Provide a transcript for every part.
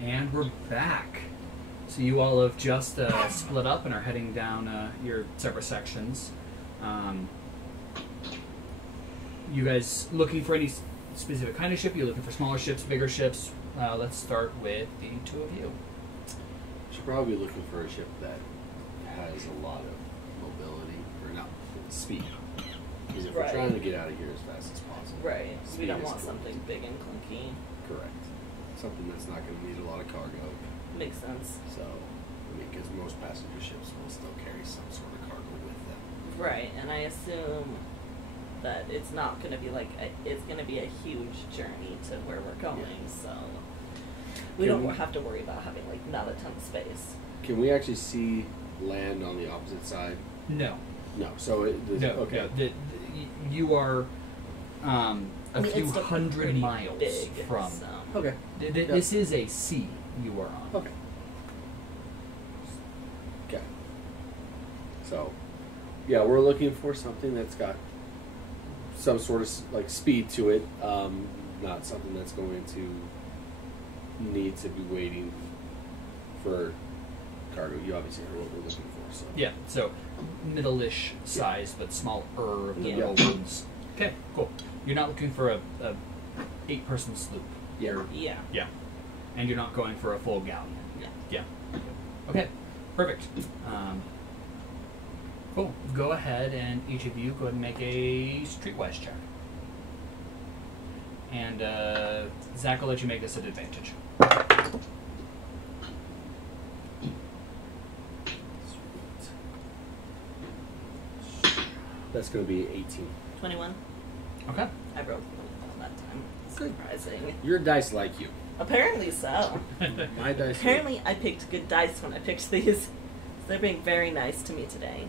And we're back. So you all have just split up and are heading down your separate sections. You guys looking for any specific kind of ship? You're looking for smaller ships, bigger ships? Let's start with the two of you. Should probably be looking for a ship that has a lot of mobility, or not, speed. Because if we're trying to get out of here as fast as possible. Right. We don't want something big and clunky. Correct. Something that's not going to need a lot of cargo. Makes sense. So, I mean, because most passenger ships will still carry some sort of cargo with them. Right, and I assume that it's not going to be like, it's going to be a huge journey to where we're going, so we don't have to worry about having, like, not a ton of space. Can we actually see land on the opposite side? No. No, so okay. No, you are a few hundred miles big, from. So. Okay. This is a sea you are on. Okay. Okay. So, yeah, we're looking for something that's got some sort of like speed to it, not something that's going to need to be waiting for cargo. You obviously know what we're looking for. So. Yeah, so middle-ish size, but smaller of the middle ones. Okay, cool. You're not looking for a 8-person sloop. Yeah. Yeah. And you're not going for a full galleon. Yeah. Okay, perfect. Cool. Go ahead and each of you go ahead and make a streetwise check. And Zach, I'll let you make this at advantage. That's going to be 18. 21. Okay. I broke 21 that time. Surprising. Your dice like you. Apparently so. My dice. Apparently I picked good dice when I picked these. So they're being very nice to me today.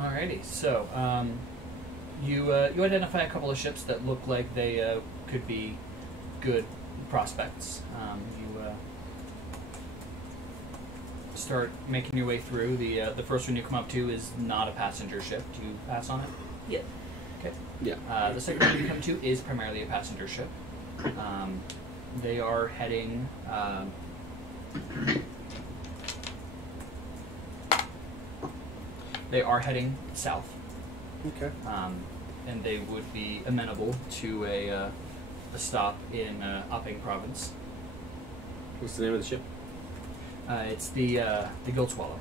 Alrighty, so you identify a couple of ships that look like they could be good prospects. You start making your way through. The first one you come up to is not a passenger ship. Do you pass on it? Yeah. Okay. Yeah. The second one you come to is primarily a passenger ship. They are heading. They are heading south. Okay. And they would be amenable to a stop in Upping Province. What's the name of the ship? It's the Gill Swallow.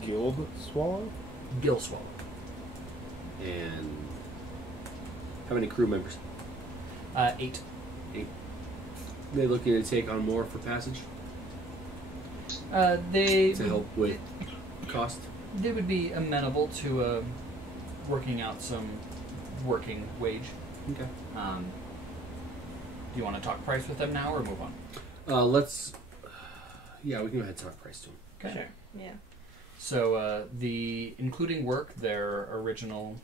Guild Swallow? Gill Swallow. And how many crew members? 8. 8. They looking to take on more for passage? They to help with cost? They would be amenable to working out some working wage. Okay. Do you want to talk price with them now or move on? Let's. Yeah, we can go ahead and talk price to them. Okay. Sure. Yeah. So the including work, their original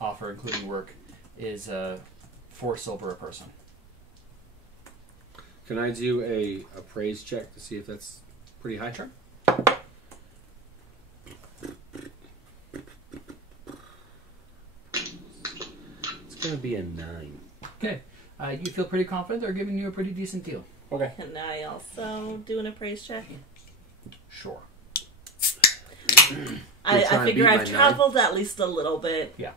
offer, including work, is 4 silver a person. Can I do a appraise check to see if that's pretty high? Sure. It's going to be a 9. Okay. You feel pretty confident they're giving you a pretty decent deal. Okay. Can I also do an appraise check? Sure. I figure I've 9. traveled at least a little bit. Yeah.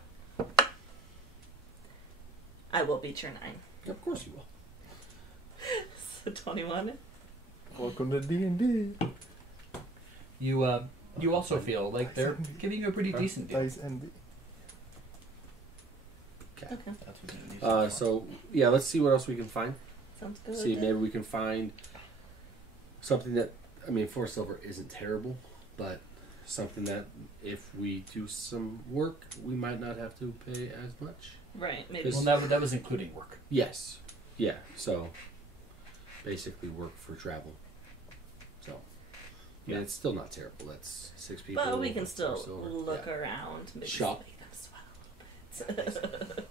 I will beat your 9. Of course you will. So 21. Welcome to D&D. You also feel like they're giving you a pretty decent deal. Dice envy. Okay. Okay. So, yeah, let's see what else we can find. Sounds good. See, maybe we can find something that, I mean, 4 silver isn't terrible, but something that if we do some work, we might not have to pay as much. Right. Maybe. Well, that was including work. Yes. Yeah. So, basically work for travel. So, yeah, it's still not terrible. That's 6 people. But we can still 4 silver. look Yeah. around. Maybe Shop. make them sweat a little bit.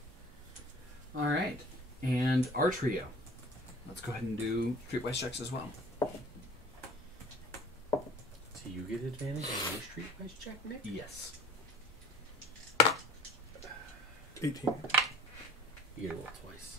All right. And our trio. Let's go ahead and do streetwise checks as well. Do you get advantage on your streetwise check, Nick? Yes. 18. You get to roll twice.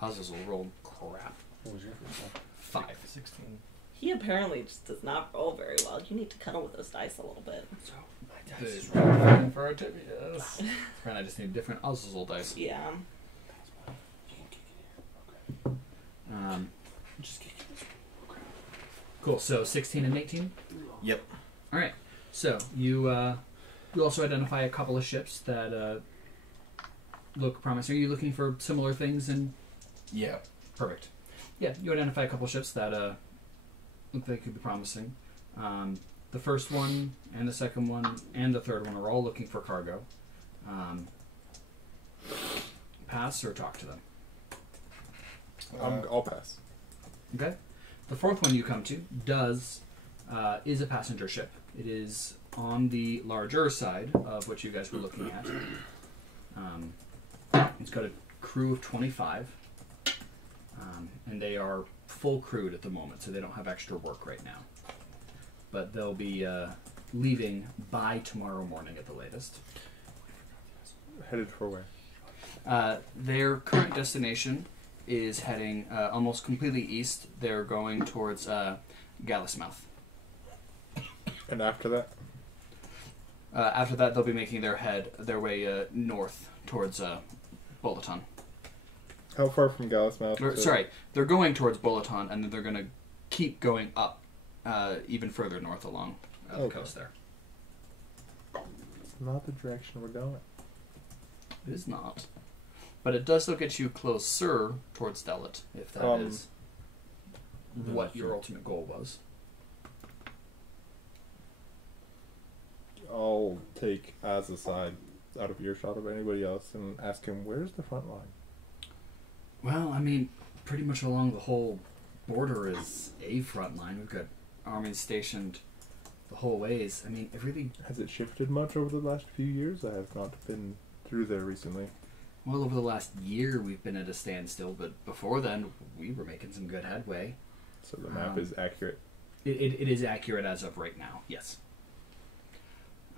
Azazel rolled crap. What was your first one? 5. 16. He apparently just does not roll very well. You need to cuddle with those dice a little bit. So, my dice This is is right for our tip, yes. Apparently I just need different Azazel dice. Yeah. You can kick it here. Okay. Just kick it this way. Okay. Cool, so 16 and 18? Yep. Alright, so you also identify a couple of ships that look promising. Are you looking for similar things? And Yeah. perfect. Yeah, you identify a couple of ships that look like could be promising. The first one, and the second one, and the third one are all looking for cargo. Pass or talk to them. I'll pass. Okay. The fourth one you come to is a passenger ship. It is on the larger side of what you guys were looking at. It's got a crew of 25, and they are full crewed at the moment, so they don't have extra work right now. But they'll be leaving by tomorrow morning at the latest. Headed for where? Their current destination is heading almost completely east. They're going towards Gallismouth. And after that? After that, they'll be making their way north towards Bulleton. How far from Gallismouth? Sorry, they're going towards Bulleton, and then they're going to keep going up even further north along the coast there. It's not the direction we're going. It is not. But it does still get you closer towards Delit, if that is what your ultimate goal was. I'll take Az aside out of earshot of anybody else and ask him, where's the front line? Well, I mean, pretty much along the whole border is a front line. We've got armies stationed the whole ways. I mean, everything... Has it shifted much over the last few years? I have not been through there recently. Well, over the last year, we've been at a standstill, but before then, we were making some good headway. So the map is accurate. It is accurate as of right now, yes.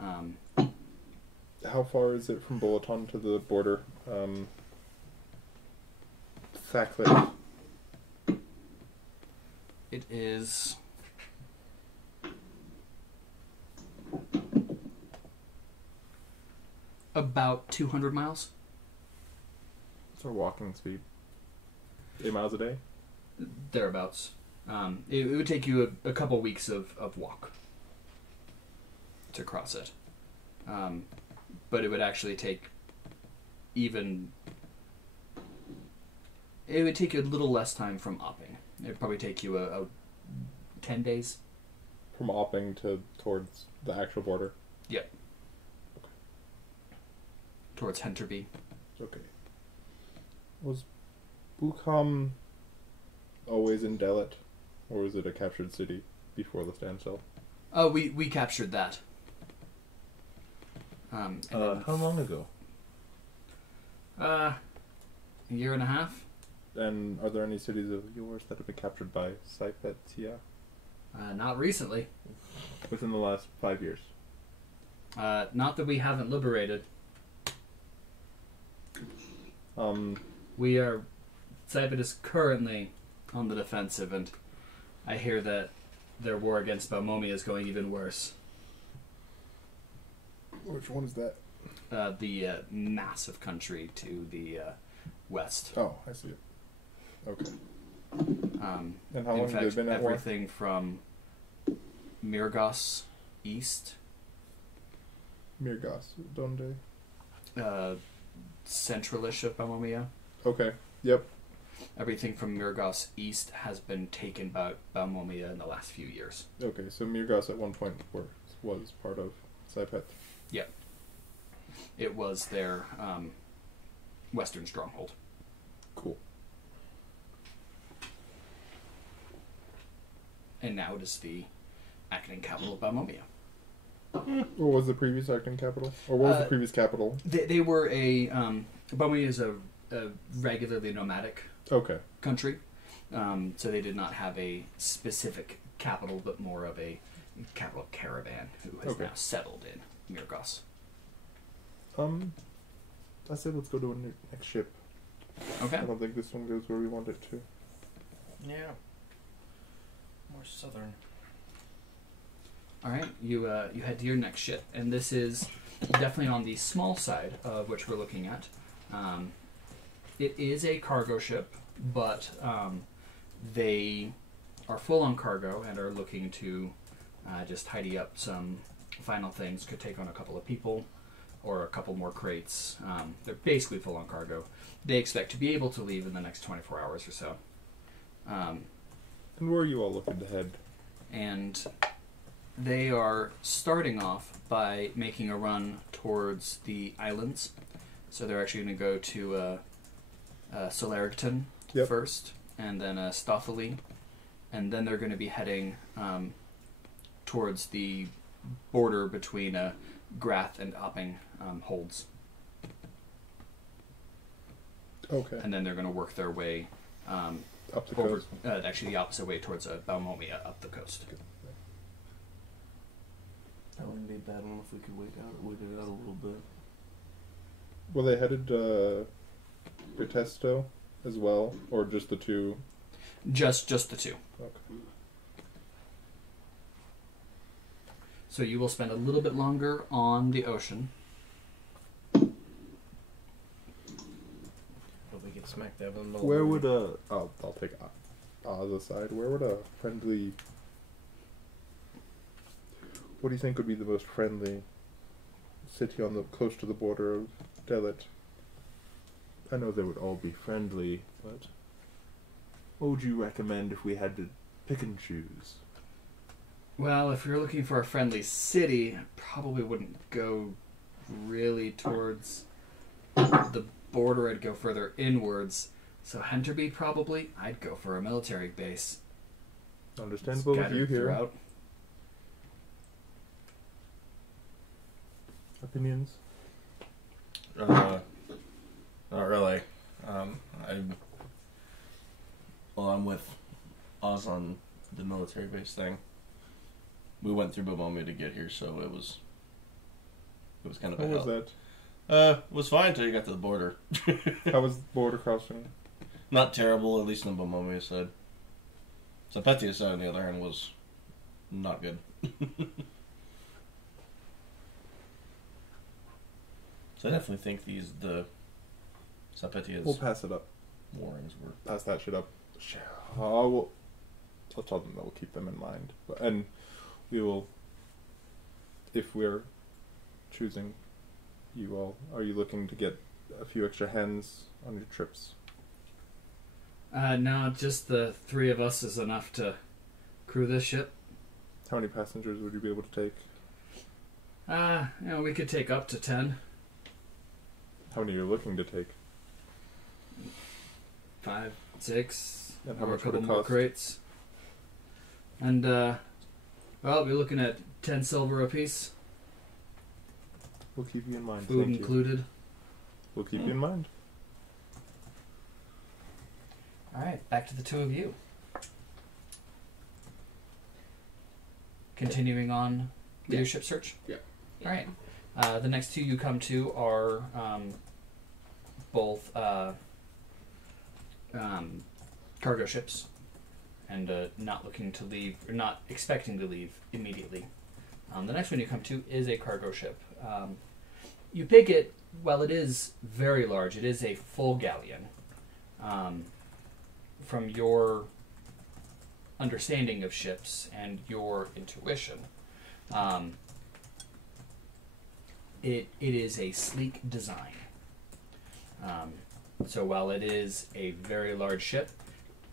How far is it from Bulleton to the border? Sacklet. It is... about 200 miles. What's our walking speed? 8 miles a day? Thereabouts. It would take you a couple weeks of walk to cross it. But it would actually take even... It would take you a little less time from opping. It would probably take you a 10 days. From opping towards the actual border? Yep. Okay. Towards Henterby. Okay. Was Bukham always in Delit? Or was it a captured city before the standstill? Oh, we captured that. How long ago? A year and a half. And are there any cities of yours that have been captured by Sypetia? Not recently. Within the last 5 years? Not that we haven't liberated. Sypet is currently on the defensive, and I hear that their war against Balmomia is going even worse. Which one is that? The massive country to the west. Oh, I see it. Okay. And how in long fact, have they been at war? everything from Mirgos east, Mirgos, donde? centralish of Balmomia. Okay, yep. Everything from Mirgos east has been taken by Balmomia in the last few years. Okay, so Mirgos at one point was part of Sypet. Yep. It was their western stronghold. Cool. And now it is the acting capital of Balmomia. What was the previous acting capital? Or what was the previous capital? They were Balmomia is a regularly nomadic country. So they did not have a specific capital, but more of a capital caravan who has now settled in Mirgos. I said let's go to a next ship. Okay. I don't think this one goes where we want it to. Yeah. More southern. All right, you head to your next ship, and this is definitely on the small side of which we're looking at. It is a cargo ship, but they are full on cargo and are looking to just tidy up some final things. Could take on a couple of people or a couple more crates. They're basically full on cargo. They expect to be able to leave in the next 24 hours or so. And where are you all looking to head? And they are starting off by making a run towards the islands. So they're actually going to go to Solaricton first, and then Stothely, and then they're going to be heading towards the border between Grath and Opping holds. Okay. And then they're going to work their way up the over, coast. actually the opposite way towards Balmomia up the coast. That wouldn't be a bad one if we could wait it out a little bit. Well, they headed Bertesto as well, or just the two? Just the two. Okay. So you will spend a little bit longer on the ocean. But we get smack dab in the middle. Where would I'll take Oz aside. Where would a friendly... What do you think would be the most friendly city on the close to the border of Delit? I know they would all be friendly, but what would you recommend if we had to pick and choose? Well, if you're looking for a friendly city, I probably wouldn't go really towards the border. I'd go further inwards. So Henterby, probably. I'd go for a military base. Understandable with you here. Throughout. Opinions? Not really. I'm with Oz on the military base thing. We went through Balmomia to get here, so it was kind of a hell. How was that? It was fine until you got to the border. How was border crossing? Not terrible, at least on Balmomia side. Sypetia side, on the other hand, was not good. So I definitely think the Sypetia's We'll pass it up. warnings were... Pass that shit up. I'll tell them that we'll keep them in mind. And we will, if we're choosing you all, are you looking to get a few extra hands on your trips? No, just the three of us is enough to crew this ship. How many passengers would you be able to take? We could take up to 10. How many are you looking to take? 5, 6, And how or a much would couple it more cost? crates. And, we're looking at 10 silver apiece, We'll keep you in mind. food Thank you. included. We'll keep you in mind. Alright, back to the two of you. Continuing on with your ship search? Yeah. Alright. The next two you come to are both cargo ships, and not looking to leave, or not expecting to leave immediately. The next one you come to is a cargo ship. You pick it, well, it is very large. It is a full galleon. From your understanding of ships and your intuition, it is a sleek design. So while it is a very large ship,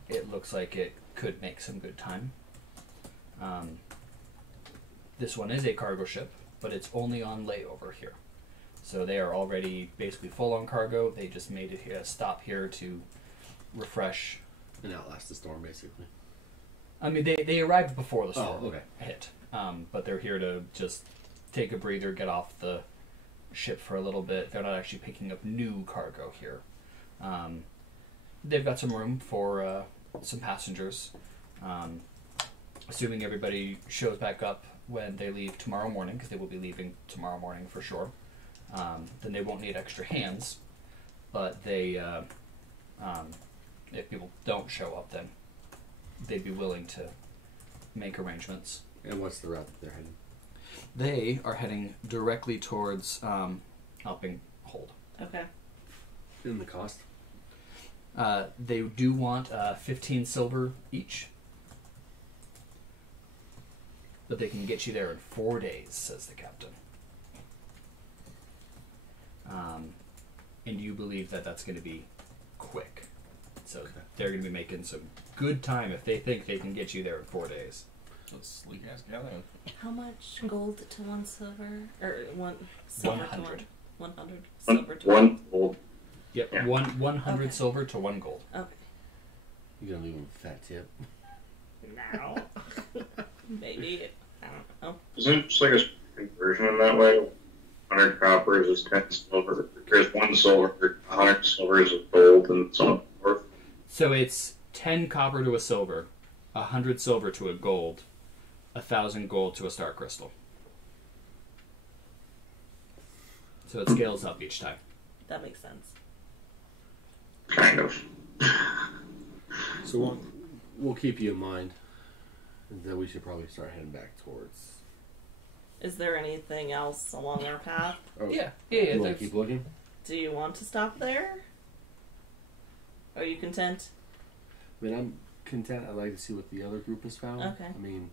it looks like it could make some good time. This one is a cargo ship, but it's only on layover here. So they are already basically full on cargo. They just made a stop here to refresh. And outlast the storm, basically. I mean, they arrived before the storm okay. hit, but they're here to just take a breather, get off the ship for a little bit. They're not actually picking up new cargo here. They've got some room for some passengers. Assuming everybody shows back up when they leave tomorrow morning, because they will be leaving tomorrow morning for sure, then they won't need extra hands, but they If people don't show up, then they'd be willing to make arrangements. And what's the route that they're heading? They are heading directly towards Upping Hold. Okay. And the cost? They do want 15 silver each. But they can get you there in 4 days, says the captain. And you believe that that's going to be quick. So they're going to be making some good time if they think they can get you there in 4 days. Let's sleek ass gathering. How much gold to 1 silver? Or 1 silver 100. to 100 silver to 1 gold. Yep, Yeah. 100 Okay. silver to 1 gold. Okay. You gonna leave them a fat tip? Now. Maybe. I don't know. Isn't it just like a conversion in that way? 100 copper is 10 silver. There's 1 silver, 100 silver is a gold, and so on forth. So it's 10 copper to a silver, 100 silver to a gold, 1,000 gold to a star crystal. So it scales up each time. That makes sense. Kind of. So we'll keep you in mind that we should probably start heading back towards. Is there anything else along our path? Oh, Yeah. You want to that's- keep looking? Do you want to stop there? Are you content? I mean, I'm content. I'd like to see what the other group has found. Okay. I mean,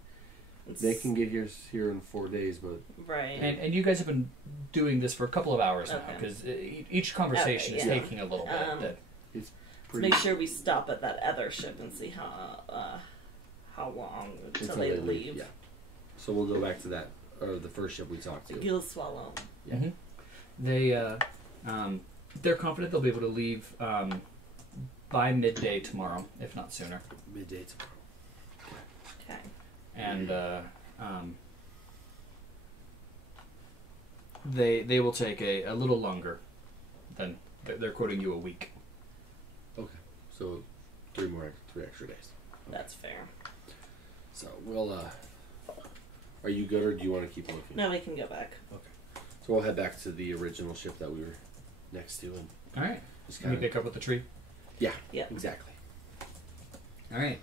they can get here in 4 days, but Right. And you guys have been doing this for a couple of hours now, Okay. because each conversation Okay, is yeah. taking a little bit. That it's Let's pretty. make sure we stop at that other ship and see how long until they leave. Yeah. So we'll go back to that, or the first ship we talked to. Gill swallow. Yeah. Mhm. They're confident they'll be able to leave by midday tomorrow, if not sooner. Midday tomorrow. Okay. And they will take a little longer than they're quoting you a week. Okay. So 3 extra days. That's fair. So we'll. Are you good, or do you want to keep looking? No, we can go back. Okay. So we'll head back to the original ship that we were next to, and All right. just Can you kind of. pick up with the tree? Yeah. Yep. Exactly. All right.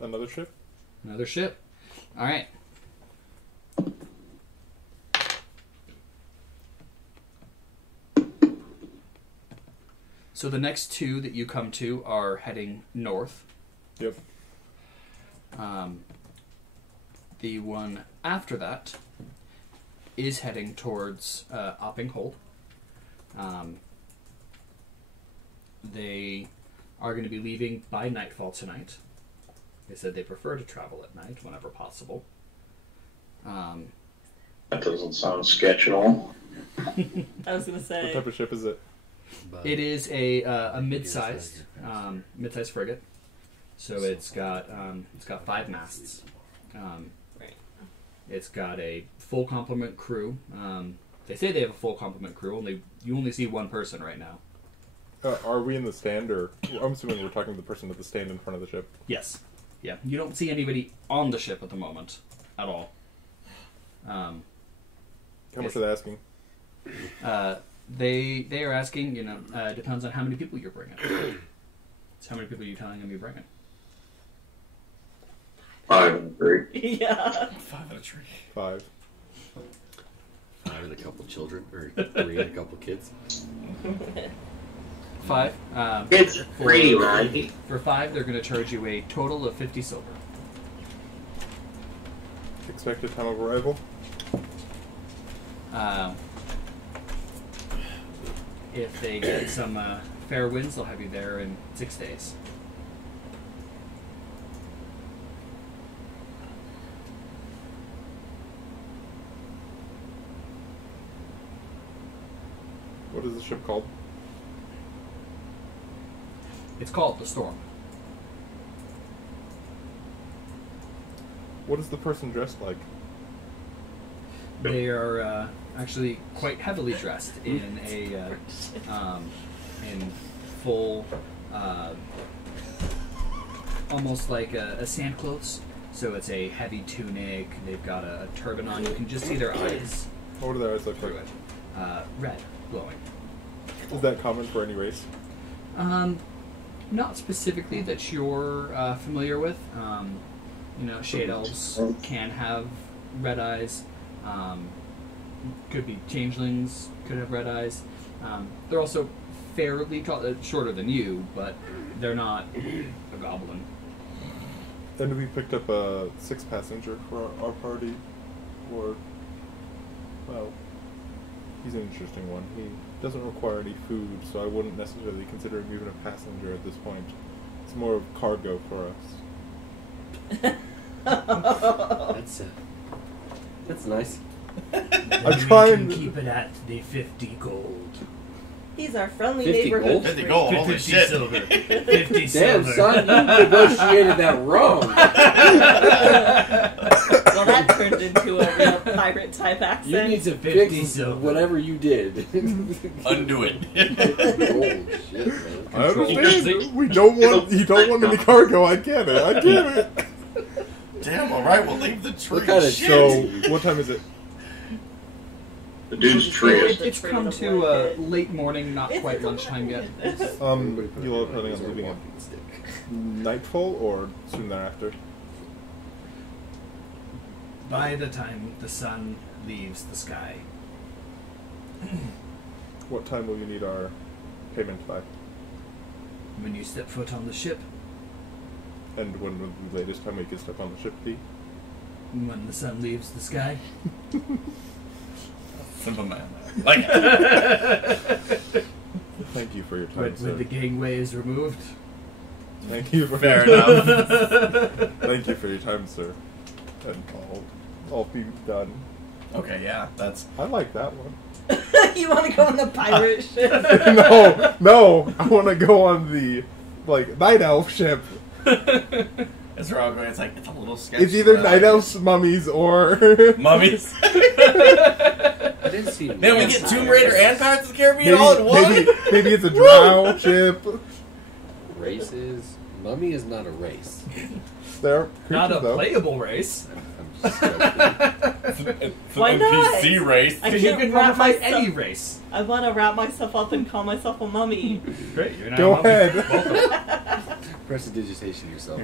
Another ship? Another ship. All right. So the next 2 that you come to are heading north. Yep. The one after that is heading towards Opping Hold. They are going to be leaving by nightfall tonight. They said they prefer to travel at night whenever possible. That doesn't sound sketch at all. I was gonna say. What type of ship is it? But It is a mid-sized mid-sized frigate. So it's got 5 masts. Right. It's got a full complement crew. They say they have a full complement crew. You only see 1 person right now. Are we in the stand, or I'm assuming we're talking to the person at the stand in front of the ship? Yes. Yeah. You don't see anybody on the ship at the moment at all. How much are they asking? They are asking. Depends on how many people you're bringing. It's how many people are you telling them you're bringing? 5 and 3. Yeah. 5 in a tree. 5. 5 and a couple children, or 3 and a couple kids. 5. It's free, right? For 5, they're going to charge you a total of 50 silver. Expected time of arrival? If they get some fair winds, they'll have you there in 6 days. What is the ship called? It's called the Storm. What is the person dressed like? They are actually quite heavily dressed in in full, almost like a sand clothes. So it's a heavy tunic. They've got a turban on. You can just see their eyes What do their eyes look through like? it. Red, glowing. Is that common for any race? Not specifically that you're familiar with. Shade elves can have red eyes. Could be changelings, could have red eyes. They're also fairly tall, shorter than you, but they're not a goblin. And we picked up a 6-passenger for our party, or, well, he's an interesting one. He doesn't require any food, so I wouldn't necessarily consider him even a passenger at this point. It's more of cargo for us. That's nice. I'm trying to keep it at the 50 gold. He's our friendly 50 neighborhood. gold? 50 gold, holy 50 shit. silver. 50 Damn, silver. son, you negotiated that wrong. Well, that turned into a real pirate type accent. You need to 50 fix silver. whatever you did. Undo it. Gold, shit, man. I understand. You don't want any cargo. I get it. Damn, alright, we'll leave the tree. What kind of shit. So, what time is it? The dude's tree is. It's come to late morning, not It's quite a lunchtime yet. You all planning on leaving at nightfall or soon thereafter? By the time the sun leaves the sky. What time will you need our payment by? When you step foot on the ship, And when will the latest time we can step on the ship be? when the sun leaves the sky. Simple man. Like, Thank you for your time, sir. When the gangway is removed. Thank you for fair enough. Thank you for your time, sir. And I'll be done. Okay, yeah, that's... I like that one. You want to go on the pirate ship? No, I want to go on the night elf ship. As we're all going, it's a little sketchy. It's either night elves, mummies, or mummies. I didn't see. Then we get Tomb Raider and Pirates of the Caribbean all in one. Maybe it's a drow ship. Races. Mummy is not a race. They're Not a creatures, though. playable race. I'm just joking. It's Why an not? NPC race. I You can't can wrap modify myself. any race. I want to wrap myself up and call myself a mummy. Great, you're not Go a mummy. ahead. Welcome. Prestidigitation yourself.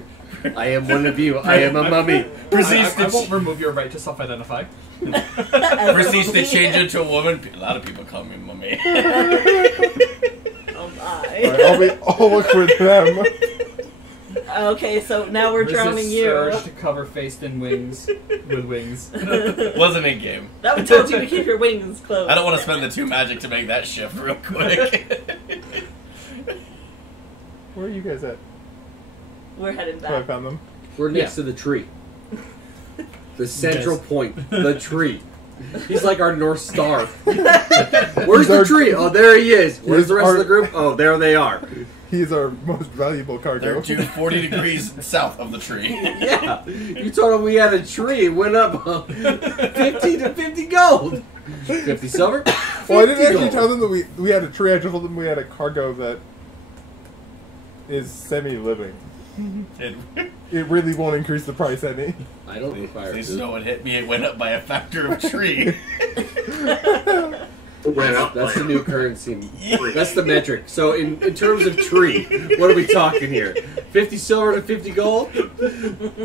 I am one of you. I am a mummy. I won't remove your right to self-identify. Proceeds to change into a woman. A lot of people call me mummy. Oh Alright, my. I'll look for them. Okay, so now we're drowning Resist you. surge to cover faced in wings with wings. Wasn't in game. That would told you to keep your wings closed. I don't want to spend the 2 magic to make that shift real quick. Where are you guys at? We're heading Have I back. found them? We're next to the tree. The central point. The tree. He's like our North Star. Where's the tree? Oh, there he is. Where's the rest of the group? Oh, there they are. He's our most valuable cargo. They're 40 degrees south of the tree. Yeah. You told him we had a tree. It went up 50 to 50 gold. 50 silver? Well, I didn't 50 actually gold. tell them that we had a tree. I just told them we had a cargo that is semi-living. It really won't increase the price any. I don't require They food. snow and hit me. It went up by a factor of tree. That's the new currency. That's the metric. So in terms of tree, what are we talking here? 50 silver to 50 gold?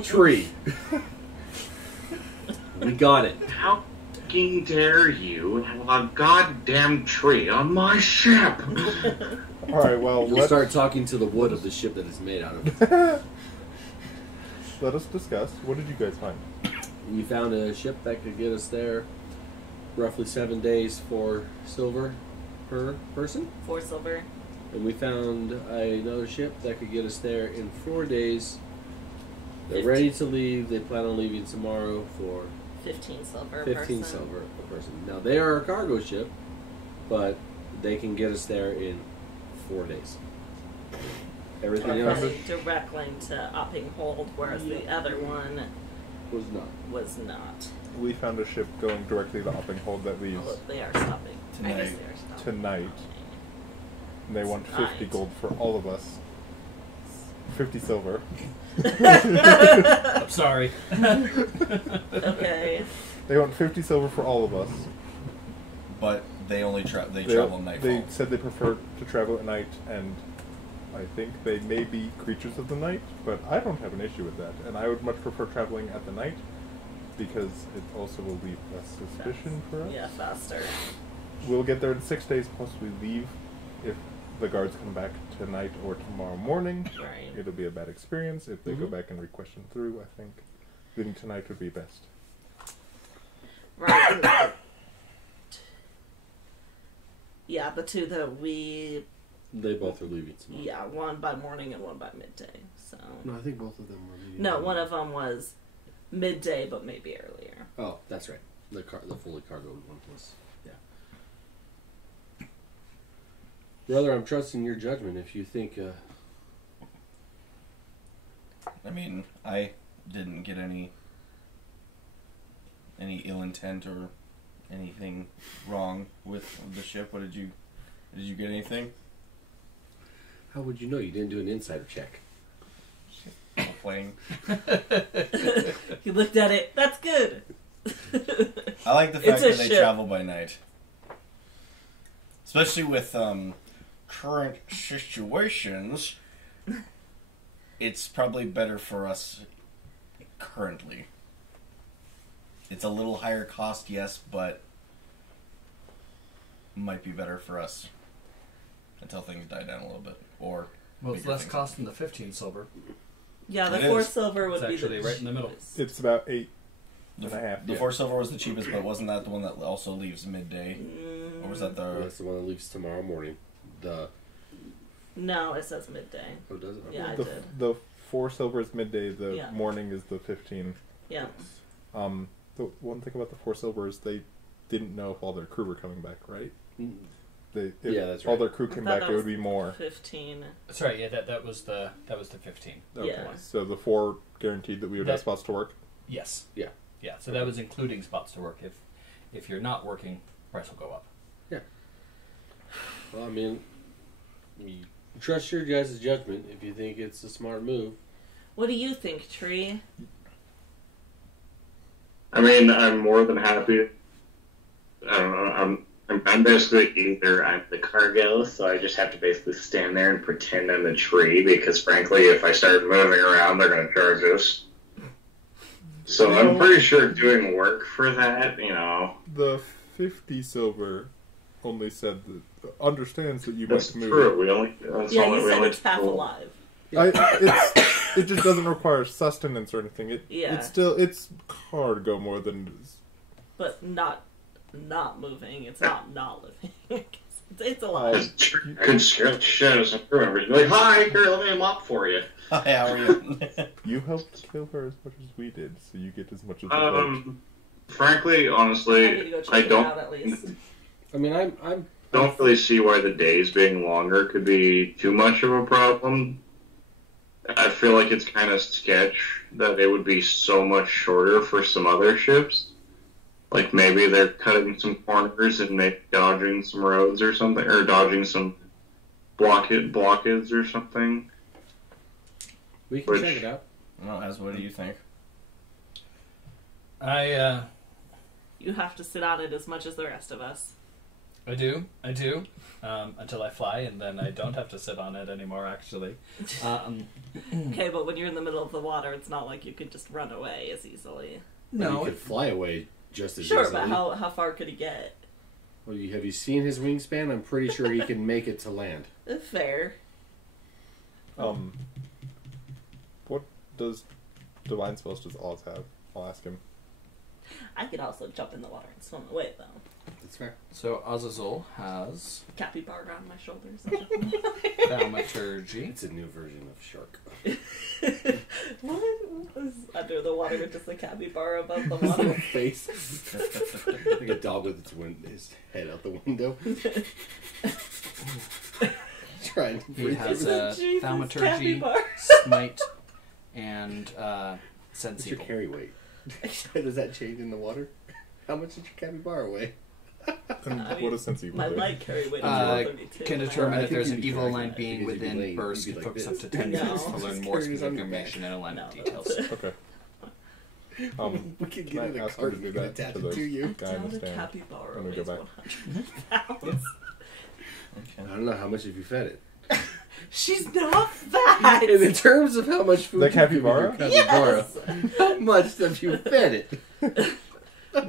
Tree. We got it. How fucking dare you have a goddamn tree on my ship? Alright, well, We'll start talking to the wood of the ship that it's made out of. let us discuss. What did you guys find? We found a ship that could get us there roughly 7 days for silver per person. 4 silver. And we found another ship that could get us there in 4 days. They're ready to leave. They plan on leaving tomorrow for 15 silver 15 person. silver per person. Now, they are a cargo ship, but they can get us there in 4 days. Everything else Heading direct line to Upping Hold, whereas the other one was not. was not. We found a ship going directly to Upping Hold that leaves Although they are stopping. I guess Tonight. they are stopping. tonight. And they want 50 Tonight. gold for all of us. 50 silver. I'm sorry. Okay. They want 50 silver for all of us. But they only travel nightfall. They said they prefer to travel at night, and I think they may be creatures of the night, but I don't have an issue with that. And I would much prefer traveling at the night, because it also will leave less suspicion for us. Yeah, faster. We'll get there in 6 days, plus we leave. If the guards come back tonight or tomorrow morning, Right. it'll be a bad experience. If they go back and re-question through, I think leaving tonight would be best. Right. Yeah, the two that They both are leaving tomorrow. yeah, one by morning and one by midday. So No, I think both of them were leaving. no, one of them was midday, but maybe earlier. Oh, that's right. The fully cargoed one was, yeah. Brother, I'm trusting your judgment. If you think, I mean, I didn't get any ill intent or anything wrong with the ship. What did you get anything? how would you know? You didn't do an insider check. Playing. He looked at it. That's good. I like the fact that they ship. travel by night, especially with current situations. It's probably better for us currently. It's a little higher cost, yes, but might be better for us until things die down a little bit. Or Well, it's less cost than the 15 silver. Yeah, the It 4 is. silver would It's be actually right in the middle. cheapest. It's about 8 the, and a half. the 4 silver was the cheapest, but wasn't that the one that also leaves midday? Or was that the... That's the one that leaves tomorrow morning. No, it says midday. Oh, does it? Yeah, I the, did. the 4 silver is midday, the Yeah. morning is the 15. Yeah. The one thing about the 4 silver is they didn't know if all their crew were coming back, right? If Yeah, that's all right. their crew came back, it would be more. 15. That's right. Yeah, that was the 15. Okay, Yeah. so the 4 guaranteed that we would have That- spots to work. Yes. Yeah. Yeah. So that was including spots to work. If you're not working, price will go up. Well, I mean, you trust your guys' judgment if you think it's a smart move. What do you think, Tree? I mean, I'm more than happy. I don't know. I'm basically either I'm the cargo, so I just have to basically stand there and pretend I'm the tree, because frankly, if I start moving around, they're going to charge us. So I'm pretty sure doing work for that, The 50 silver only said that understands that you that's might move. true. That's Yeah, all you we said only it's half do. alive. It just doesn't require sustenance or anything. Yeah. It's cargo more than it is. But not moving. It's not living. it's alive. Could shadow some crew members. Be like, hi, here, let me mop for you. Hi, how are you? You helped kill her as much as we did, so you get as much as we Frankly, I need to honestly, go check I it out don't at least. I mean, I'm don't really see why the days being longer could be too much of a problem. I feel like it's kind of sketch that they would be so much shorter for some other ships. Like maybe they're cutting some corners and maybe dodging some roads or something, or dodging some blockades or something. We can check it out. Well, Az, what do you think? You have to sit on it as much as the rest of us. I do, until I fly, and then I don't have to sit on it anymore, actually. Okay, but when you're in the middle of the water, it's not like you could just run away as easily. You could fly away just as Sure, easily. but how far could he get? Well, have you seen his wingspan? I'm pretty sure he can make it to land. Fair. What does divine spells does Oz have? I'll ask him. I could also jump in the water and swim away, though. That's fair. So Azazel has Capybara on my shoulders. thaumaturgy. It's a new version of shark. What was under the water with just a capybara above the water? Face. Like a dog with his head out the window. Trying to He has a Jesus, thaumaturgy, capybara. smite, and sense What's your evil. carry weight? Does that change in the water? How much does your capybara weigh? And I mean, what does sense evil My do? light carry weight is Uh, 32. Can determine I if think there's you'd an be evil correct. line I being think you'd be within late. burst. You'd It be like focus up this. to 10 No. minutes to learn more Carries on specific your back. information and alignment No, details. Okay. We could Can get I in a ask cart him to and do that attach to it the to you. guy in Down the a stand? capybara When we weighs go back. 100 pounds. I don't know how much have you fed it. She's not fat. And in terms of how much food the capybara? Yes. How much have you fed it?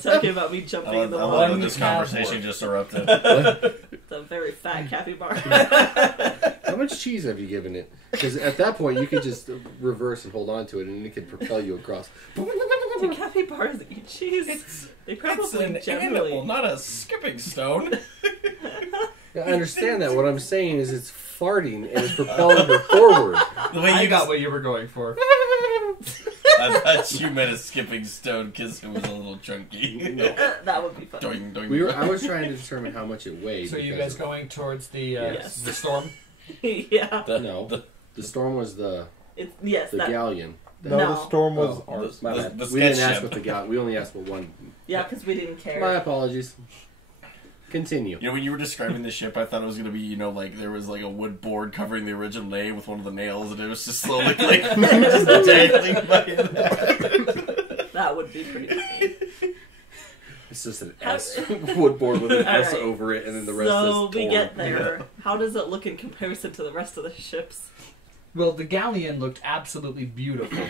Talking about me jumping in the I water. love that this conversation just erupted. The very fat capybara. How much cheese have you given it? Because at that point, you could just reverse and hold on to it, and it could propel you across. Do capybaras eat cheese? They probably generally. Animal, not a skipping stone. I understand that. What I'm saying is it's farting and it's propelling her forward. The way I you got what you were going for. I thought you meant a skipping stone because it was a little chunky. No. That would be fun. Doing, doing. I was trying to determine how much it weighed. So you guys going towards the Yes. the storm? Yeah. The storm was the That, galleon. No, No. the storm was Oh, ours. My The- bad. the We didn't sketch ask ship. what the galleon. We only asked what one. yeah, because we didn't care. My apologies. Continue. You know, when you were describing the ship, I thought it was going to be, you know, like, there was, like, a wood board covering the original name with one of the nails, and it was just slowly, like, just dangling by it. That would be pretty funny. It's just an S wood board with an S Alright. over it, and then the rest So is we torn. get there. How does it look in comparison to the rest of the ships? Well, the galleon looked absolutely beautiful.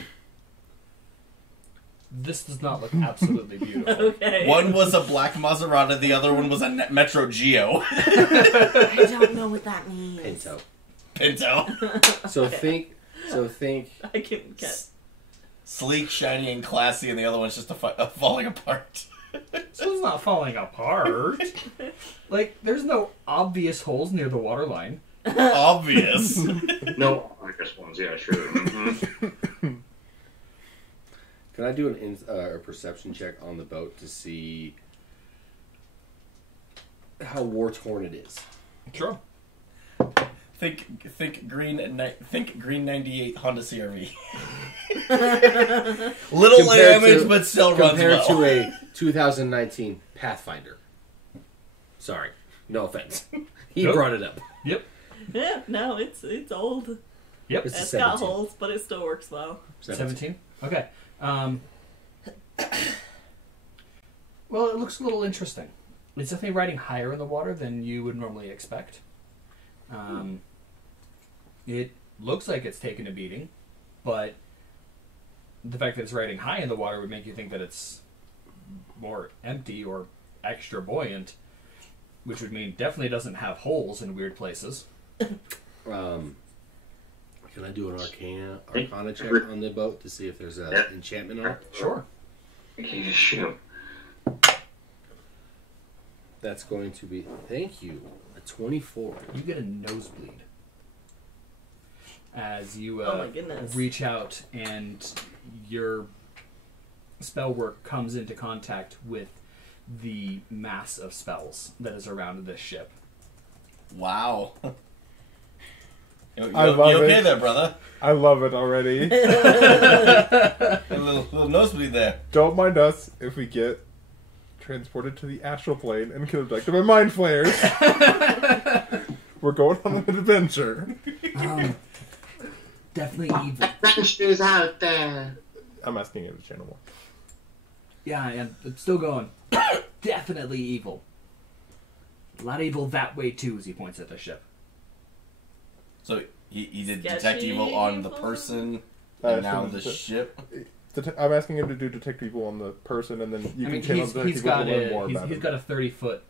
This does not look absolutely beautiful. Okay. One was a black Maserati, the other one was a Metro Geo. I don't know what that means. Pinto. Pinto. So Okay. think. I can get. Sleek, shiny, and classy, and the other one's just falling apart. So it's not falling apart. Like, there's no obvious holes near the waterline. Obvious. No obvious ones, yeah, sure. Mm-hmm. Can I do a perception check on the boat to see how war torn it is? Sure. Think green 98 Honda CRV. Little Compared damage, to- but still runs Compared well. to a 2019 Pathfinder. Sorry, no offense. He Nope. brought it up. Yep. Yeah, no, it's old. Yep. It's a It's got 17. holes, but it still works well. 17? Okay. Well, it looks a little interesting. It's definitely riding higher in the water than you would normally expect. It looks like it's taken a beating, but the fact that it's riding high in the water would make you think that it's more empty or extra buoyant, which would mean definitely doesn't have holes in weird places. Can I do an Arcana check on the boat to see if there's an enchantment on it? Sure. Okay, shoot. That's going to be, thank you, a 24. You get a nosebleed as you Oh my goodness. reach out and your spell work comes into contact with the mass of spells that is around this ship. Wow. You I love okay it. there, brother? I love it already. A little nosebleed there. Don't mind us if we get transported to the astral plane and get abducted by mind flayers. We're going on an adventure. Definitely evil. Adventures out there. I'm asking you to channel more. Yeah, and it's still going. Definitely evil. A lot of evil that way too, as he points at the ship. So he did Sketchy detect evil on the evil? person, I and asked now him the to- ship. I'm asking him to do detect people on the person, and then you can channel the he's people got to learn more he's about him. got a 30-foot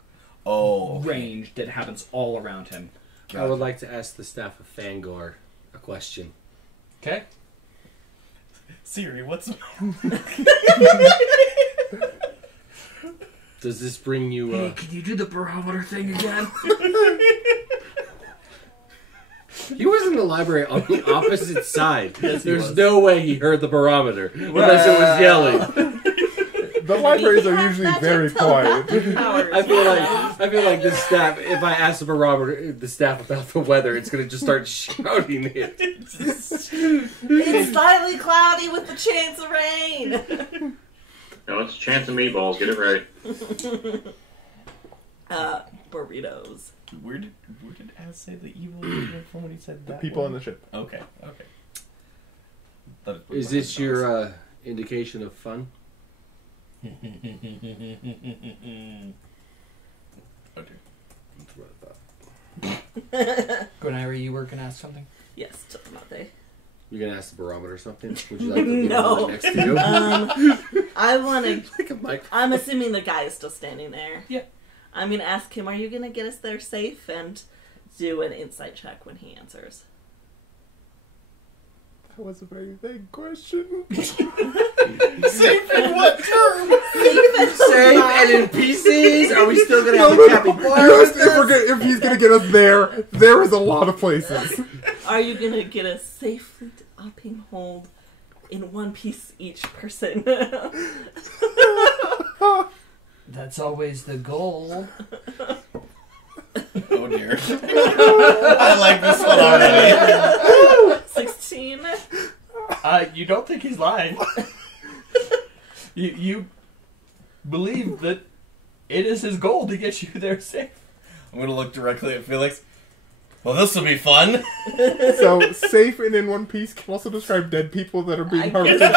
Oh, okay. range that happens all around him. I would like to ask the staff of Fangor a question. Okay? Siri, what's Does this bring you, Hey, can you do the barometer thing again? He was in the library on the opposite side. Yes, he There's was. no way he heard the barometer unless it was yelling. The libraries are usually Magic very quiet. telepathic powers, I feel you know? like this staff. If I ask the staff about the weather, it's gonna just start shouting it. It's slightly cloudy with the chance of rain. No, it's a chance of meatballs. Get it right. Burritos. Where did Az say the evil came from when he said that? People on one? the ship. Okay. Is this your indication of fun? Okay. That's what I thought. Gwyneira, you were going to ask something? Yes, Automaton. You're gonna ask the barometer something? Would you like to leave No. one next to you? I want to. Like a microphone. I'm assuming the guy is still standing there. Yeah. I'm gonna ask him, "Are you gonna get us there safe?" and do an insight check when he answers. That was a very vague question. Safe in what term? Safe and in pieces? Are we still gonna have a capybara? Yes, if he's gonna get us there is a lot of places. Are you gonna get us safely to Upping Hold in one piece each person? That's always the goal. Oh dear. I like this one already. 16. You don't think he's lying. You believe that it is his goal to get you there safe. I'm gonna look directly at Felix. Well, this will be fun. So, safe and in one piece can also describe dead people that are being harvested.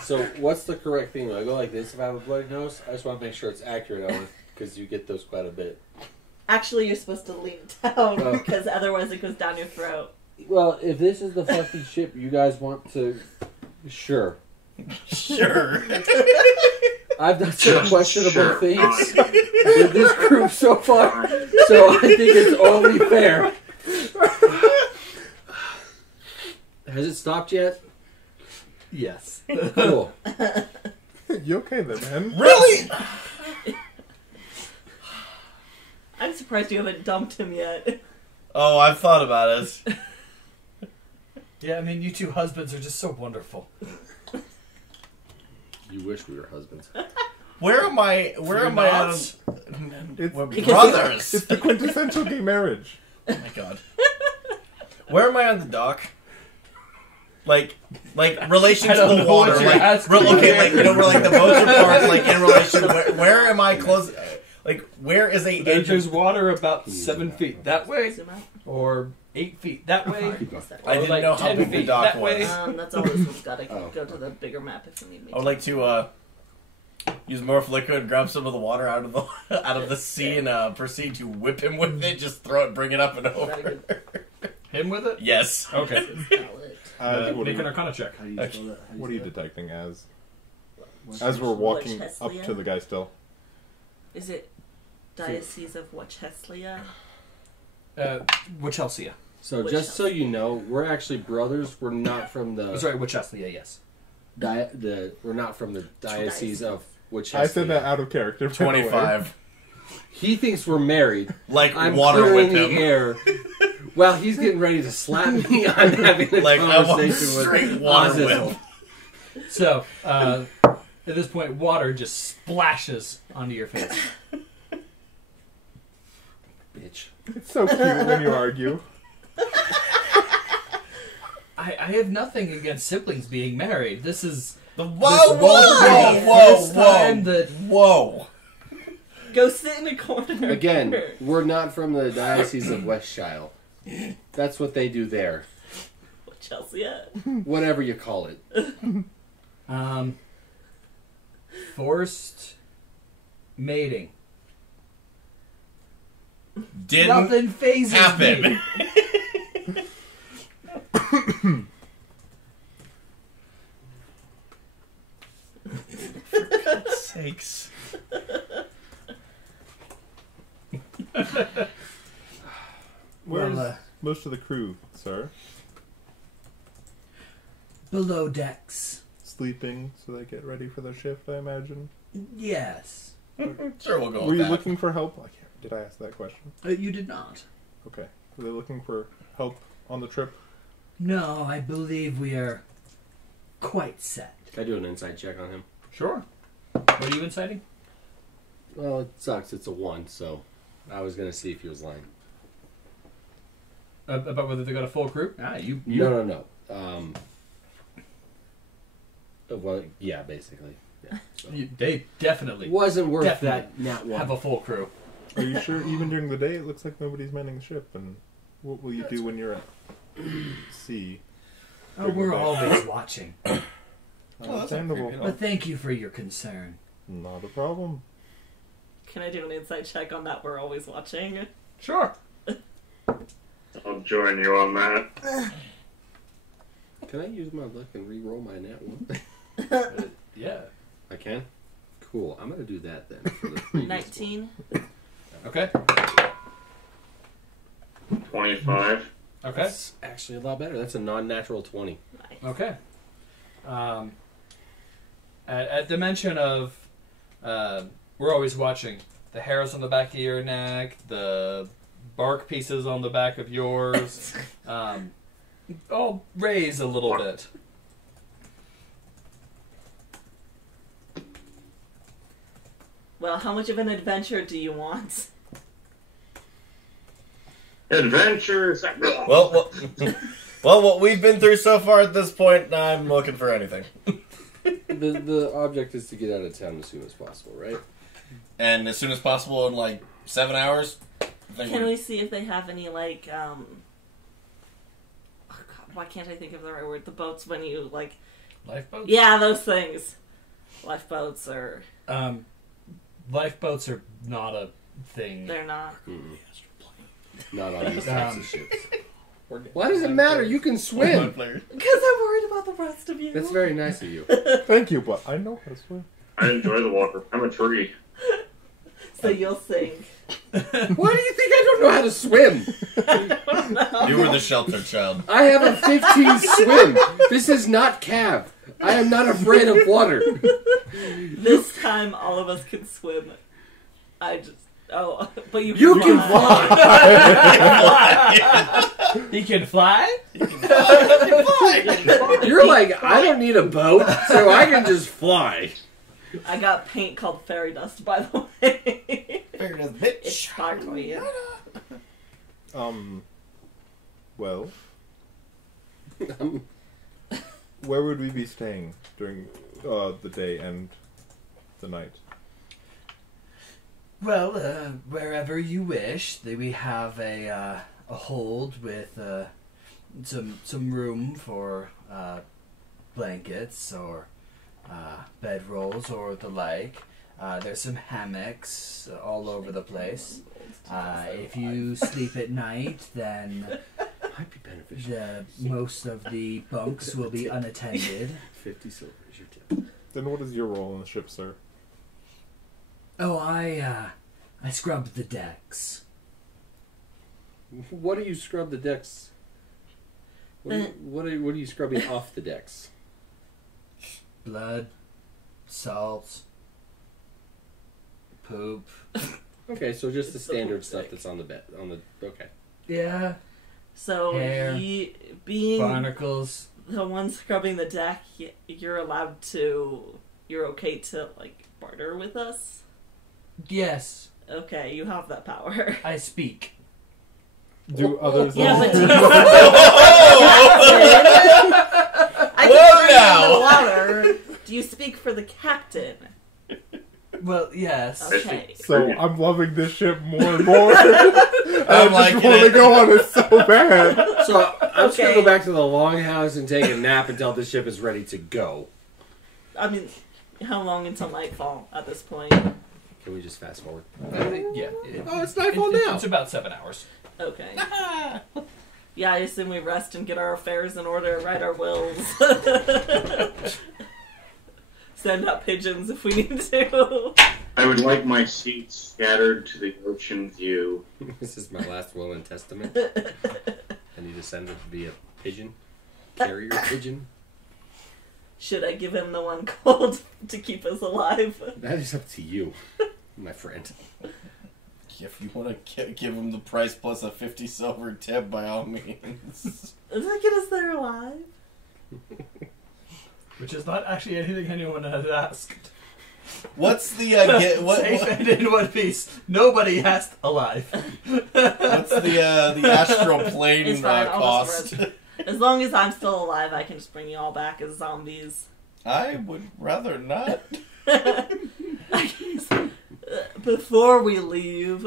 So, what's the correct thing? Do I go like this if I have a bloody nose? I just want to make sure it's accurate, Owen, because you get those quite a bit. Actually, you're supposed to lean down because otherwise it goes down your throat. Well, if this is the fucking ship you guys want to... Sure. Sure. I've done some questionable things with this group so far, so I think it's only fair. Has it stopped yet? Yes. Cool. You okay then, man? Really? I'm surprised you haven't dumped him yet. Oh, I've thought about it. Yeah, I mean, you two husbands are just so wonderful. You wish we were husbands. Where am I? Where am I on? It's, We're brothers. it's the quintessential gay marriage. Oh my god. Where am I on the dock? Like relation to the water. Like, where like the boats are parked. Like in relation. Where am I close? Like where is a? There's water about 7 feet that way, Zoom out. or 8 feet that way. I didn't like know how 10 big the feet dock that was. way. That's all this one's got to go to the bigger map if you need me. I would like to use Morph Liquid, grab some of the water out of the sea, and proceed to whip him with it. Just throw it, bring it up and over. Him with it? Yes. Okay. What Make an Arcana check. are you detecting as we're walking up to the guy still? Is it Diocese of Wacheslia? Wachelsia. So just so you know, we're actually brothers. We're not from the... Sorry, Wacheslia, yes. We're not from the Diocese of Wacheslia. I said that out of character. by the way. 25. He thinks we're married. Like I'm water clearing with the him. air. While he's getting ready to slap me, I'm having a Like I want conversation straight with water Azizel. with. So, at this point, water just splashes onto your face. Bitch. It's so cute when you argue. I have nothing against siblings being married. This is... Whoa! Go sit in a corner. Again, we're not from the Diocese of Westshire. That's what they do there. Wacheslia. Whatever you call it. Forced mating. Didn't Nothing phases happen. me. For God's sakes. Where's most of the crew, sir? Below decks. Sleeping so they get ready for their shift, I imagine. Yes. Sure, we'll go Were with you that. looking for help? Did I ask that question? You did not. Okay. Were they looking for help on the trip? No, I believe we are quite set. Can I do an inside check on him? Sure. What are you inciting? Well, it sucks. It's a 1, so I was going to see if he was lying. About whether they got a full crew? No. Well, yeah, basically. Yeah, so. They definitely Wasn't worth Definitely that nat 1. have a full crew. Are you sure? Even during the day, it looks like nobody's manning the ship. And what will you do when you're at sea? Oh, we're always watching. Understandable. But thank you for your concern. Not a problem. Can I do an inside check on that? We're always watching. Sure. join you on that. Can I use my luck and re-roll my nat one? Yeah. I can? Cool. I'm going to do that then. For the 19. Okay. 25. Okay. That's actually a lot better. That's a non-natural 20. Nice. Okay. At the mention of, we're always watching the hairs on the back of your neck, the bark pieces on the back of yours. I'll raise a little bit. Well, how much of an adventure do you want? Adventures. Well, what we've been through so far at this point, I'm looking for anything. The object is to get out of town as soon as possible, right? And as soon as possible in like 7 hours. Can we see if they have any, like, oh God, why can't I think of the right word? The boats when you, like... Lifeboats? Yeah, those things. Lifeboats or... Lifeboats are not a thing. They're not. Not on these types of ships. Why does it matter? You can swim. Because I'm worried about the rest of you. That's very nice of you. Thank you, but I know how to swim. I enjoy the water. I'm a tree. So you'll sing. Why do you think I don't know how to swim? You were the sheltered child. I have a 15 swim. This is not Cav. I am not afraid of water. This time all of us can swim. But you can fly. He can fly? You're like, I don't need a boat, so I can just fly. I got paint called fairy dust, by the way. Fairy dust, bitch. It's sparkly. Well, where would we be staying during the day and the night? Well, wherever you wish. We have a hold with some room for blankets or bedrolls or the like. There's some hammocks all over the place. If you sleep at night, then Might be beneficial. most of the bunks will be unattended. 50 silver is your tip. Then what is your role on the ship, sir? Oh, I scrub the decks. What do you scrub the decks? What are you scrubbing off the decks? Blood, salt, poop. Okay, so just the standard stuff that's on the bed. Okay. Yeah. So, Hair. being Barnacles. the one scrubbing the deck, you're okay to, like, barter with us? Yes, Okay, you have that power. I speak. Do others Yeah, also? but do you... I Whoa, can bring now. you in the water. Do you speak for the captain? Well, yes. Okay. So I'm loving this ship more and more. I I'm just liking want to it. go on it so bad. So I'm just gonna Okay. go back to the longhouse and take a nap until the ship is ready to go. I mean, how long until nightfall at this point? Can we just fast forward? Yeah. Oh, it's nightfall now. It's about 7 hours. Okay. Yeah, I assume we rest and get our affairs in order, write our wills. Send out pigeons if we need to. I would like my seats scattered to the ocean view. This is my last will and testament. I need to send it via pigeon. Carrier pigeon. Should I give him the one gold to keep us alive? That is up to you, my friend. If you want to give him the price plus a 50 silver tip, by all means. Does that get us there alive? Which is not actually anything anyone has asked. What's the Safe and in one piece. Nobody asked alive. what's the astral plane It's fine, I'll just cost? As long as I'm still alive, I can just bring you all back as zombies. I would rather not. I guess, before we leave,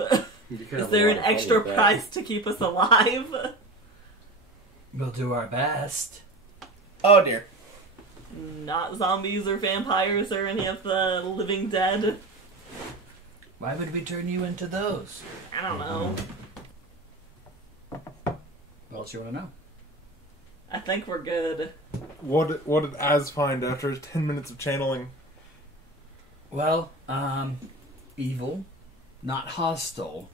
is there an extra price to keep us alive? We'll do our best. Oh dear. Not zombies or vampires or any of the living dead? Why would we turn you into those? I don't know. Well, else you want to know? I think we're good. What did Az find after 10 minutes of channeling? Well, evil, not hostile.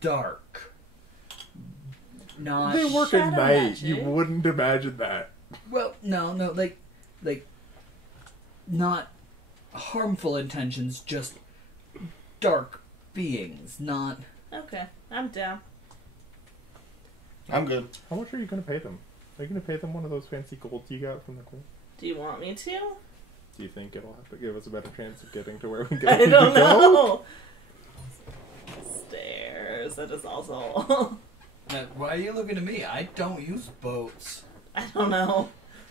Dark. Not. They work at Shadow night. magic. You wouldn't imagine that. Well, no, like, not harmful intentions, just dark beings, not. Okay, I'm down. I'm good. How much are you going to pay them? Are you going to pay them one of those fancy golds you got from the gold? Do you want me to? Do you think it'll have to give us a better chance of getting to where we go? I don't know. Stairs. That is also. Why are you looking at me? I don't use boats. I don't know.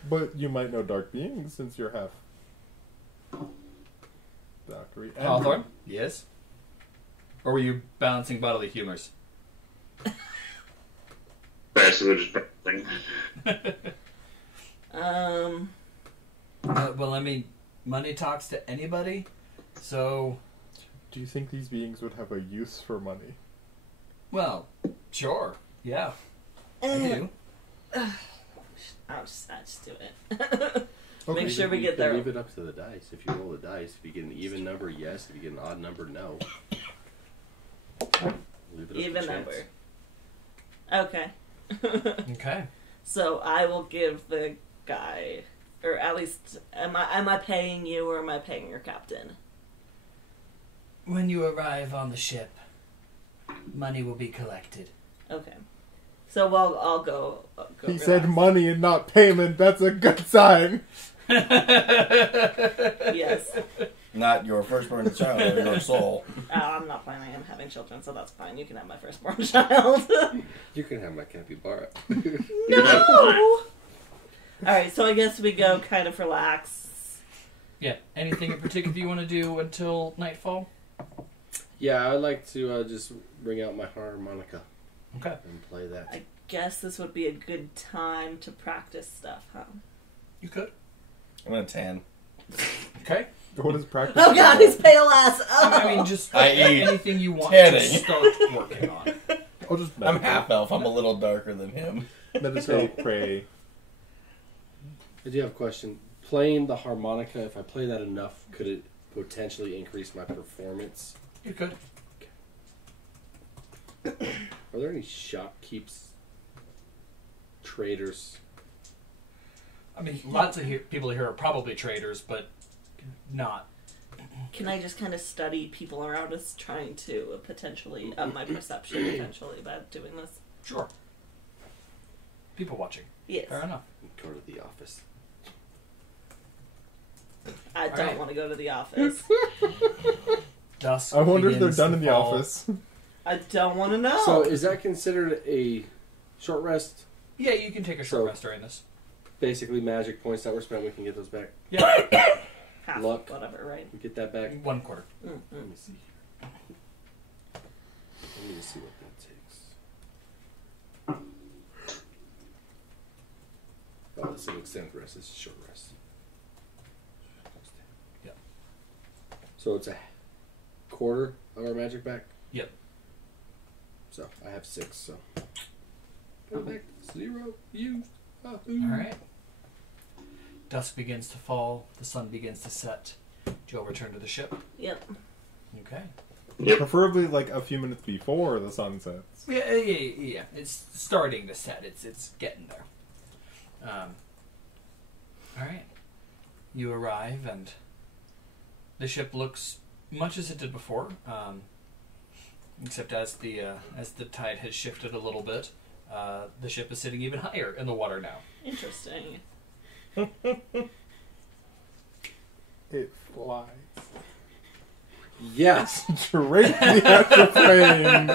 But you might know dark beings since you're half Valkyrie. Hawthorn? Yes. Or were you balancing bodily humors? Basically just thing. Well, I mean, money talks to anybody, so. Do you think these beings would have a use for money? Well, sure. Yeah. I do. I'll just do it. Okay. Make sure we You get can there. Leave it up to the dice. If you roll the dice, if you get an even number, yes. If you get an odd number, no. Leave it up Even to number. chance. Okay. Okay. So I will give the guy, or at least, am I paying you or am I paying your captain? When you arrive on the ship, money will be collected. Okay. So I'll go. He said money and not payment. That's a good sign. Yes. Not your firstborn child or your soul. I'm not planning on having children, so that's fine. You can have my firstborn child. You can have my capybara. No! Alright, so I guess we go kind of relax. Yeah. Anything in particular you want to do until nightfall? Yeah, I'd like to just bring out my harmonica Okay. and play that. I guess this would be a good time to practice stuff, huh? You could. I'm gonna tan. Okay. What is practice? Oh god, he's pale ass! Oh. I mean, just I eat anything you want tanning. to start working on. I'll just I'm half elf. I'm a little darker than him. meditate, pray. I do have a question. Playing the harmonica, if I play that enough, could it potentially increase my performance? You could. Are there any shopkeeps, traders? I mean, lots of people here are probably traders, but not. Can I just kind of study people around us trying to potentially up my perception potentially by doing this? Sure. People watching. Yes. Fair enough. Go to the office. I don't Alright. want to go to the office. Dusk I wonder if they're begins done to in the fall. office. I don't want to know. So is that considered a short rest? Yeah, you can take a short So- rest during this. Basically magic points that were spent, we can get those back. Yeah. Half, luck. whatever, right? We get that back. 1 quarter. Let me see here. Let me just see what that takes. Oh, this is an extended rest. This is a short rest. Yeah. So it's a quarter of our magic back? Yep. So I have 6, so. Go back to 0. Used. All right. Dusk begins to fall. The sun begins to set. Joe, return to the ship. Yep. Okay. Yep. Preferably like a few minutes before the sun sets. Yeah. It's starting to set. It's getting there. All right. You arrive, and the ship looks much as it did before, except as the tide has shifted a little bit, the ship is sitting even higher in the water now. Interesting. It flies. Yes! Straight in the after frame.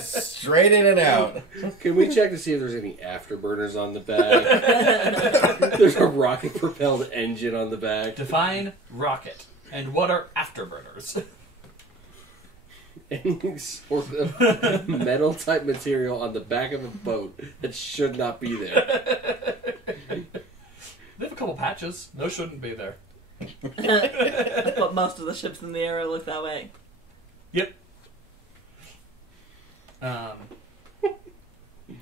Straight in and out. Can we check to see if there's any afterburners on the back? There's a rocket propelled engine on the back. Define rocket. And what are afterburners? Any sort of metal type material on the back of a boat that should not be there. They have a couple patches. Those shouldn't be there. But most of the ships in the area look that way. Yep.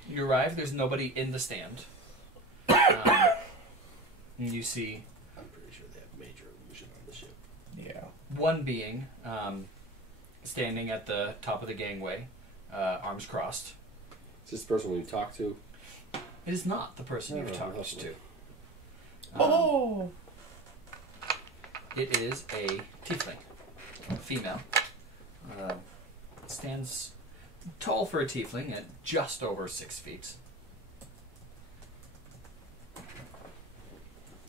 You arrive. There's nobody in the stand. You see. I'm pretty sure they have major illusion on the ship. Yeah. One being standing at the top of the gangway, arms crossed. Is this the person we talked to? It is not the person you've talked to. It is a tiefling, female. Stands tall for a tiefling at just over 6 feet.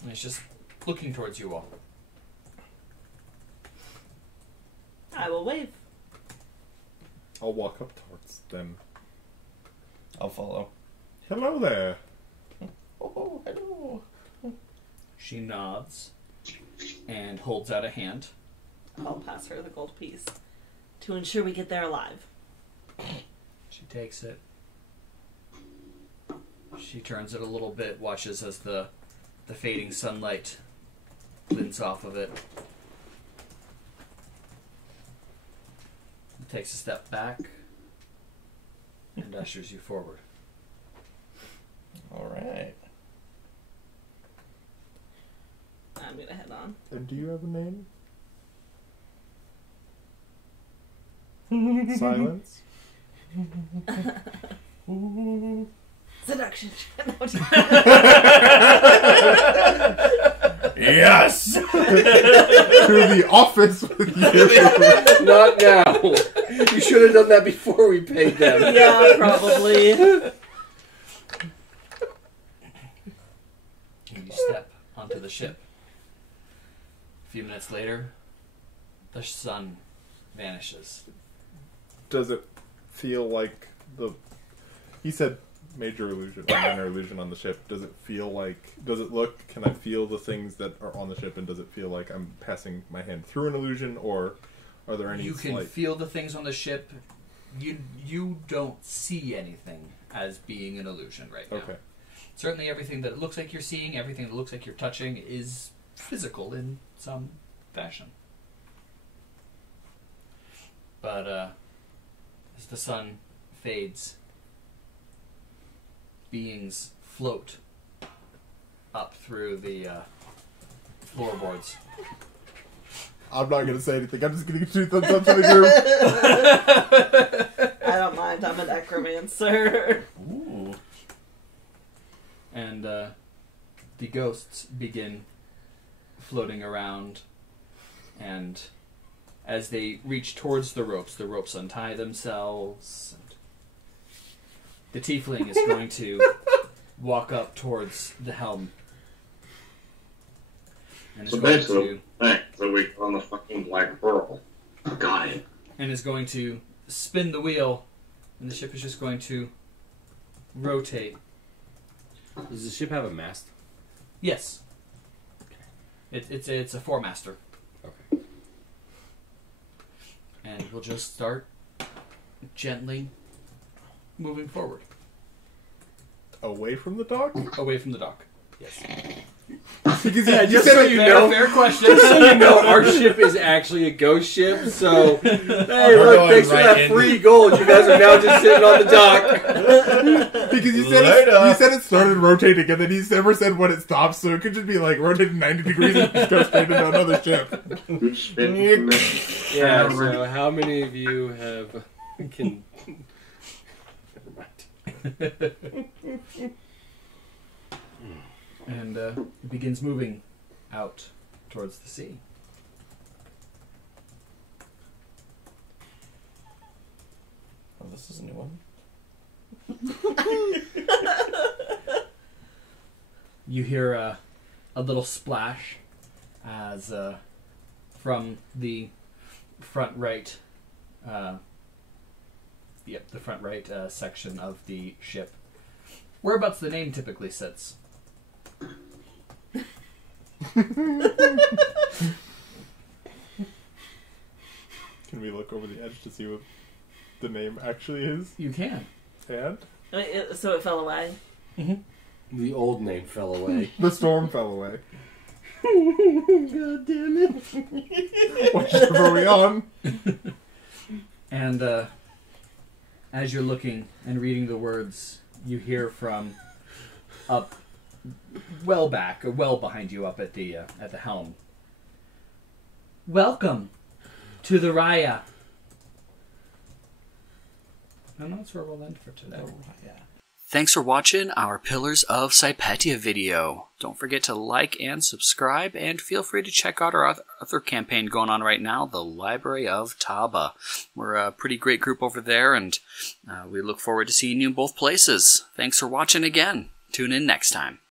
And it's just looking towards you all. I will wave. I'll walk up towards them. I'll follow. Hello there. Oh, hello. She nods and holds out a hand. I'll pass her the gold piece to ensure we get there alive. She takes it. She turns it a little bit, watches as the fading sunlight glints off of it. Takes a step back and ushers you forward. All right. I'm gonna head on. And do you have a name? Silence. Seduction. Yes! To the office with you. Not now. You should have done that before we paid them. Yeah, probably. You step onto the ship. A few minutes later, the sun vanishes. Does it feel like the... He said major illusion, or minor illusion on the ship. Does it feel like... Does it look... Can I feel the things that are on the ship, and does it feel like I'm passing my hand through an illusion, or are there any You can feel the things on the ship. You don't see anything as being an illusion right now. Okay. Certainly everything that looks like you're seeing, everything that looks like you're touching is physical in some fashion. But as the sun fades, beings float up through the floorboards. I'm not going to say anything. I'm just going to shoot thumbs up to the group. I don't mind. I'm a necromancer. Ooh. And the ghosts begin floating around, and as they reach towards the ropes untie themselves. And the tiefling is going to walk up towards the helm. And So basically, so we on the fucking Black Pearl. Got it. And is going to spin the wheel, and the ship is just going to rotate. Does the ship have a mast? Yes. It's a four-master. Okay. And we'll just start gently moving forward. Away from the dock? Away from the dock. Yes. Because Yeah, just so you know, fair question. just so you know, our ship is actually a ghost ship. So, hey, We're look, going thanks for right that in. free gold. You guys are now just sitting on the dock. Because you said it started rotating, and then he never said when it stops, so it could just be like rotating 90 degrees and just go straight into another ship. Yeah. So, how many of you have can? Never mind. And it begins moving out towards the sea. Oh, this is a new one. You hear a little splash as from the front right, the front right section of the ship. Whereabouts the name typically sits. Can we look over the edge to see what the name actually is? You can. And? So it fell away. Mm-hmm. The old name fell away. The storm fell away. God damn it. What ship are we on? And as you're looking and reading the words, you hear from up, well back, or well behind you up at the helm. Welcome to the Raya. And that's where we'll end for today. Thanks for watching our Pillars of Sypetia video. Don't forget to like and subscribe, and feel free to check out our other campaign going on right now, the Library of Taba. We're a pretty great group over there, and we look forward to seeing you in both places. Thanks for watching again. Tune in next time.